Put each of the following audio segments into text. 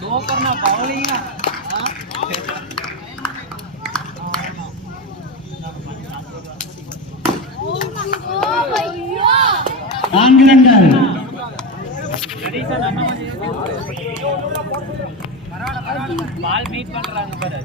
சூப்பர்னா பவுலிங்கா நான்கு ரன்கள். பால் மீட் பண்றாங்க பாரு.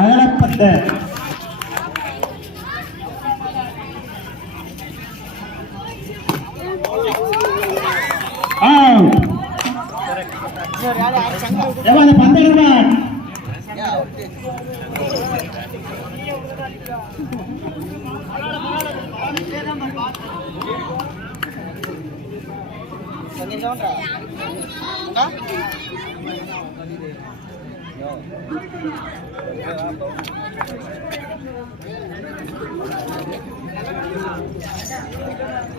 அகலப்பந்து பந்தடுவான்.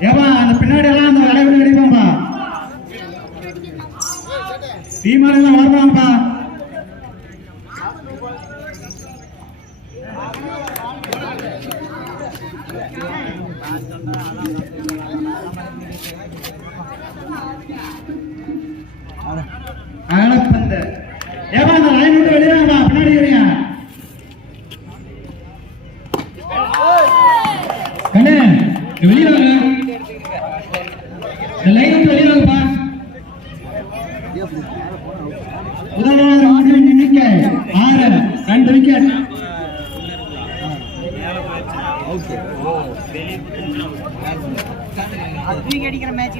ஏவா அந்த பின்னாடி எல்லாம் அந்த விளையாட்டு அடிப்பாம்பா. டீமாரெல்லாம் வருவாங்கப்பா. அகலப்பந்து. ஏவா அந்த லைன் விட்டு வெளியே வாங்கப்பா. பின்னாடி வரீங்க கண்ணே, வெளியே வாங்க. இந்த லைன் விட்டு வெளியே வாங்கப்பா. முதலாவது 3 எண்ணிக்கை 6 2 விக்கெட். அடிக்கிற மேட்ச்